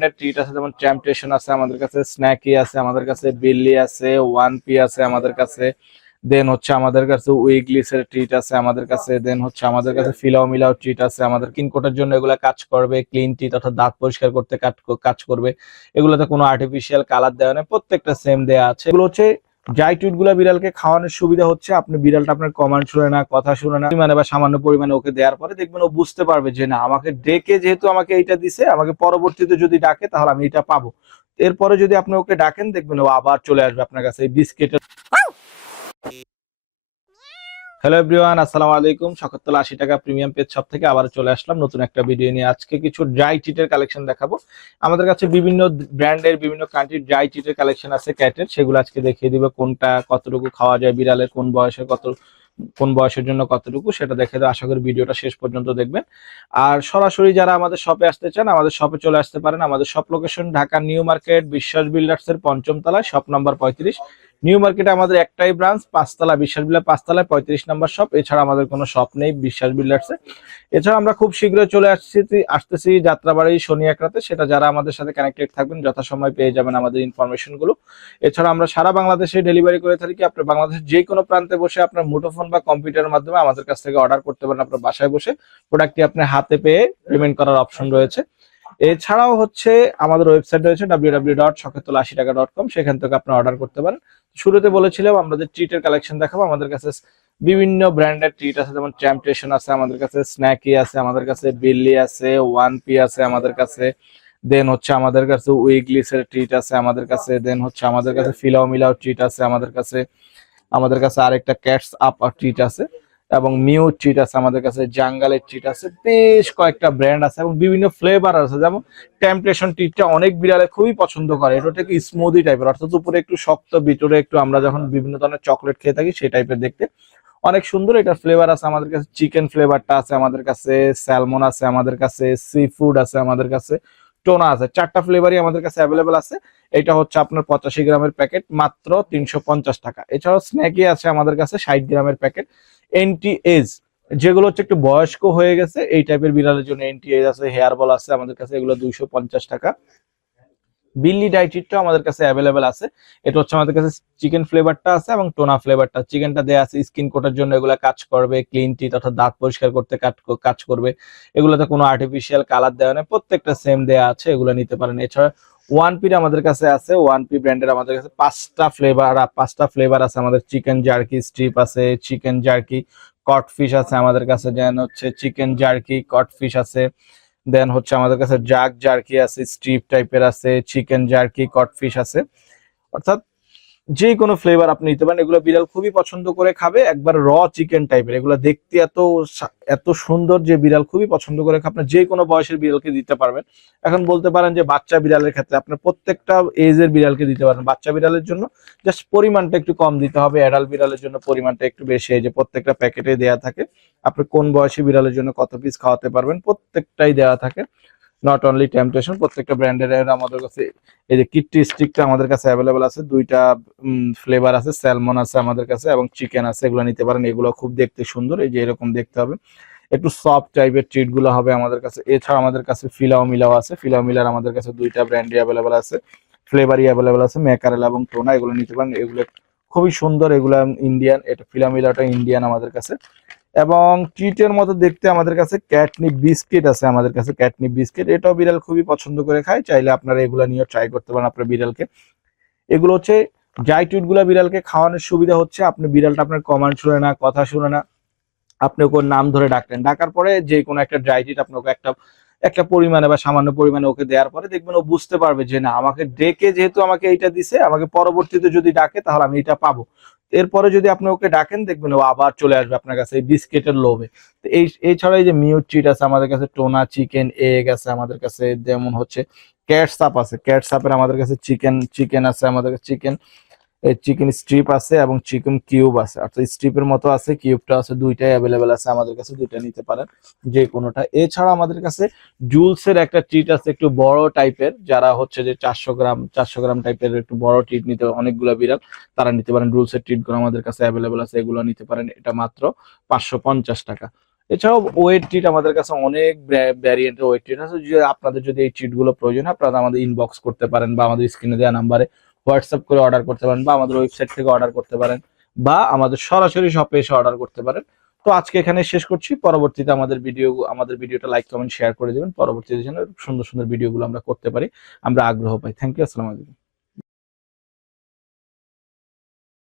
ব্র্যান্ডের ট্রিট আছে, যেমন ট্যাম্পটেশন আছে আমাদের কাছে স্ন্যাকি আছে আমাদের কাছে বিল্লি আছে ওয়ান পি আছে আমাদের কাছে দেন হচ্ছে আমাদের কাছে উইগলিস এর ট্রিট আছে আমাদের কাছে দেন হচ্ছে আমাদের কাছে ফিলাও মিলাও ট্রিট আছে আমাদের কিনকোটের জন্য এগুলো কাজ করবে ক্লিন ট্রিট অর্থাৎ দাঁত পরিষ্কার করতে কাজ করবে, এগুলোতে কোনো আর্টিফিশিয়াল কালার দেওয়া নেই, প্রত্যেকটা সেম দেওয়া আছে। এগুলো হচ্ছে ড্রাই টুইটগুলা বিড়ালকে খাওয়ানোর সুবিধা হচ্ছে, আপনি বিড়ালটা আপনার কমান্ড শুনে না, কথা শুনে না মানে বা সামান্য পরিমাণে ওকে দেওয়ার পরে দেখবেন ও বুঝতে পারবে যে না, আমাকে ডেকে যেহেতু আমাকে এইটা দিছে, আমাকে পরবর্তীতে যদি ডাকে তাহলে আমি এটা পাবো। এরপরে যদি আপনি ওকে ডাকেন, দেখবেন ও আবার চলে আসবে আপনার কাছে এই বিস্কিটের হ্যালো এভরিওয়ান আসসালামু আলাইকুম। শকরতলা আশি টাকা প্রিমিয়াম পেজ শপ থেকে আবার চলে আসলাম নতুন একটা ভিডিও নিয়ে। আজকে কিছু ড্রাই চিটের কালেকশন দেখাবো। আমাদের কাছে বিভিন্ন ব্র্যান্ডের বিভিন্ন কান্ট্রির ড্রাই চিটের কালেকশন আছে ক্যাটের সেগুলো আজকে দেখিয়ে দিবে, কোনটা কতটুকু খাওয়া যায় বিড়ালের, কোন বয়সে কত, কোন বয়সের জন্য কতটুকু সেটা দেখে আশা করি ভিডিওটা শেষ পর্যন্ত দেখবেন। আর সরাসরি যারা আমাদের শপে আসতে চান, আমাদের শপে চলে আসতে পারেন। আমাদের shop location Dhaka New Market, Biswas Builders এর পঞ্চম তলায় শপ নাম্বার পঁয়ত্রিশ। নিউ মার্কেটে আমাদের একটাই ব্রাঞ্চ পাঁচতলা, বিশ্বাস বিল্ডার পাঁচতলায় পঁয়ত্রিশ নাম্বার শপ এছাড়া আমাদের কোনো শপ নেই বিশ্বাস বিল্ডার্সে এছাড়া আমরা খুব শীঘ্রই চলে আসছি, আসতেছি যাত্রাবাড়ি শনি একরাতে সেটা যারা আমাদের সাথে কানেক্টেড থাকবেন, যথাসময় পেয়ে যাবেন আমাদের ইনফরমেশনগুলো। এছাড়া আমরা সারা বাংলাদেশে ডেলিভারি করে থাকি আপনার বাংলাদেশের যে কোনো প্রান্তে বসে আপনার মুঠোফোন বা কম্পিউটারের মাধ্যমে আমাদের কাছ থেকে অর্ডার করতে পারেন আপনার বাসায় বসে। প্রোডাক্টটি আপনি হাতে পেয়ে পেমেন্ট করার অপশন রয়েছে। এছাড়াও হচ্ছে আমাদের ওয়েবসাইট রয়েছে ডাব্লিউ ডাব্লিউ ডট শখেতলা আশি টাকা ডট কম সেখান থেকে আপনি অর্ডার করতে পারেন। শুরুতে বলেছিলাম আমাদের ট্রিটের কালেকশন দেখাবো, আমাদের কাছে বিভিন্ন ব্র্যান্ডের ট্রিট আছে, যেমন চ্যাম্পটেশন আছে, আমাদের কাছে স্ন্যাকি আছে, আমাদের কাছে বিল্লি আছে ওয়ান পি আছে আমাদের কাছে। দেন হচ্ছে আমাদের কাছে উইগলিস এর ট্রিট আছে আমাদের কাছে। দেন হচ্ছে আমাদের কাছে ফিলাও মিলাও ট্রিট আছে আমাদের কাছে। আমাদের কাছে আরেকটা ক্যাটস আপ ট্রিট আছে। এবং মিউ ট্রিট আছে আমাদের কাছে, জাঙ্গালের ট্রিট আছে, বেশ কয়েকটা ব্র্যান্ড আছে এবং বিভিন্ন ফ্লেভার আছে। যেমন টেম্পটেশন ট্রিটটা অনেক বিড়ালে খুবই পছন্দ করে। এটা হচ্ছে স্মুদি টাইপের অর্থাৎ উপরে একটু শক্ত ভিতরে একটু আমরা যখন বিভিন্ন ধরনের চকলেট খেয়ে থাকি সেই টাইপের দেখতে। অনেক সুন্দর এটা ফ্লেভার আছে আমাদের কাছে। চিকেন ফ্লেভারটা আছে আমাদের কাছে স্যালমন আছে আমাদের কাছে সি ফুড আছে আমাদের কাছে টোনা আছে। চারটা ফ্লেভারই আমাদের কাছে অ্যাভেলেবেল আছে। এটা হচ্ছে আপনার পঁচাশি গ্রামের প্যাকেট মাত্র তিনশো পঞ্চাশ টাকা। এছাড়াও স্ন্যাকি আছে আমাদের কাছে ষাট গ্রামের প্যাকেট এনটি এজ যেগুলো হচ্ছে একটু বয়স্ক হয়ে গেছে, এই টাইপের বিড়ালের জন্য এনটি এজ আছে হেয়ার বল আছে আমাদের কাছে, এগুলো দুইশো পঞ্চাশ টাকা। বিল্লি ডাইটিটটা আমাদের কাছে অ্যাভেলেবেল আছে। এটা হচ্ছে আমাদের কাছে চিকেন ফ্লেভারটা আছে এবং টোনা ফ্লেভারটা চিকেনটা দেয়া আছে স্কিন কোটের জন্য, এগুলো কাজ করবে ক্লিন টিট অর্থাৎ দাঁত পরিষ্কার করতে কাজ করবে। এগুলোতে কোনো আর্টিফিশিয়াল কালার দেওয়া নেই, প্রত্যেকটা সেম দেয়া আছে, এগুলো নিতে পারেন। এছাড়া ওয়ান পির আমাদের কাছে আছে ওয়ান পি ব্র্যান্ডের আমাদের কাছে পাঁচটা ফ্লেভার পাঁচটা ফ্লেভার আছে আমাদের। চিকেন জার্কি স্ট্রিপ আছে চিকেন জার্কি কট ফিশ আছে আমাদের কাছে দেন হচ্ছে চিকেন জার্কি কট ফিশ আছে দেন হচ্ছে আমাদের কাছে জাগ জার্কি আছে স্ট্রিপ টাইপের আছে চিকেন জার্কি কট ফিশ আছে। অর্থাৎ যে কোনো ফ্লেভার আপনি নিতে পারেন। এগুলো বিড়াল খুবই পছন্দ করে খাবে। একবার র চিকেন টাইপের এগুলো দেখতে এত এত সুন্দর যে বিড়াল খুবই পছন্দ করে খাবে। আপনি যে কোনো বয়সের বিড়ালকে দিতে পারবেন। এখন বলতে পারেন যে বাচ্চা বিড়ালের ক্ষেত্রে আপনার প্রত্যেকটা এজের বিড়ালকে দিতে পারেন। বাচ্চা বিড়ালের জন্য জাস্ট পরিমাণটা একটু কম দিতে হবে। অ্যাডাল্ট বিড়ালের জন্য পরিমাণটা একটু বেশি। যে প্রত্যেকটা প্যাকেটে দেয়া থাকে। আপনি কোন বয়সী বিড়ালের জন্য কত পিস খাওয়াতে পারবেন? প্রত্যেকটাই দেওয়া থাকে। নট অনলি টেম্পটেশন প্রত্যেকটা ব্র্যান্ডের আমাদের কাছে এই যে কিটটি স্টিকটা আমাদের কাছে অ্যাভেলেবেল আছে। দুইটা ফ্লেভার আছে স্যালমন আছে আমাদের কাছে এবং চিকেন আছে, এগুলো নিতে পারেন। এগুলো খুব দেখতে সুন্দর, এই যে এরকম দেখতে হবে। একটু সফট টাইপের ট্রিটগুলো হবে আমাদের কাছে। এছাড়া আমাদের কাছে ফিলাও মিলাও আছে। ফিলাও মিলার আমাদের কাছে দুইটা ব্র্যান্ডই অ্যাভেলেবেল আছে। ফ্লেভারই অ্যাভেলেবেল আছে ম্যাকারেল এবং টোনা এগুলো নিতে পারেন। এগুলো খুবই সুন্দর, এগুলো ইন্ডিয়ান এটা ফিলামিলাটা ইন্ডিয়ান আমাদের কাছে। এবং ট্রিটের মতো দেখতে আমাদের কাছে ক্যাটনিপ বিস্কিট আছে আমাদের কাছে ক্যাটনিপ বিস্কিট এটাও বিড়াল খুবই পছন্দ করে খায়, চাইলে আপনারা এগুলো নিয়ে ট্রাই করতে পারেন আপনার বিড়ালকে। এগুলো হচ্ছে ড্রাই টুইটগুলা বিড়ালকে খাওয়ানোর সুবিধা হচ্ছে, আপনি বিড়ালটা আপনার কমান্ড শুনে না, কথা শুনে না, আপনি ওকে নাম ধরে ডাকলেন। ডাকার পরে যে কোনো একটা ড্রাই টিট আপনাকে একটা একটা পরিমাণে বা সামান্য পরিমাণে ওকে দেওয়ার পরে দেখবেন ও বুঝতে পারবে যে না, আমাকে ডেকে যেহেতু আমাকে এইটা দিছে, আমাকে পরবর্তীতে যদি ডাকে তাহলে আমি এটা পাবো। এরপরে যদি আপনি ওকে ডাকেন, দেখবেন ও আবার চলে আসবে আপনার কাছে এই বিস্কিটের লোভে। তো এই এছাড়া এই যে মিউট চিট আছে আমাদের কাছে, টোনা চিকেন, এগ আছে আমাদের কাছে, যেমন হচ্ছে ক্যাটসাপ আছে, ক্যাটসাপের আমাদের কাছে চিকেন চিকেন আছে আমাদের কাছে, চিকেন চিকেন স্ট্রিপ আছে এবং চিকেন কিউব আছে। অর্থাৎ স্ট্রিপের মতো আছে কিউবটা আছে, দুইটাই অ্যাভেলেবেল আছে আমাদের কাছে, দুইটা নিতে পারেন, যে কোনোটা। এছাড়া আমাদের কাছে জুলসের একটা ট্রিট আছে, একটু বড় টাইপের যারা হচ্ছে যে চারশো গ্রাম চারশো গ্রাম টাইপের একটু বড় ট্রিট নিতে অনেকগুলো বিড়াল, তারা নিতে পারেন রুলসের ট্রিটগুলো আমাদের কাছে অ্যাভেলেবেল আছে, এগুলো নিতে পারেন, এটা মাত্র পাঁচশো পঞ্চাশ টাকা। এছাড়াও ওয়েট ট্রিট আমাদের কাছে অনেক ভ্যারিয়েন্টের ওয়েট ট্রিট আছে, যে আপনাদের যদি এই ট্রিটগুলো প্রয়োজন হয়, আপনারা আমাদের ইনবক্স করতে পারেন বা আমাদের স্ক্রিনে দেওয়া নাম্বারে হোয়াটসঅ্যাপ করে অর্ডার করতে পারেন বা আমাদের ওয়েবসাইট থেকে অর্ডার করতে পারেন বা আমাদের সরাসরি শপে এসে অর্ডার করতে পারেন। তো আজকে এখানে শেষ করছি। পরবর্তীতে আমাদের ভিডিও আমাদের ভিডিওটা লাইক কমেন্ট শেয়ার করে দেবেন। পরবর্তীতে যেন সুন্দর সুন্দর ভিডিওগুলো আমরা করতে পারি। আমরা আগ্রহ পাই। থ্যাংক ইউ আসসালামু আলাইকুম।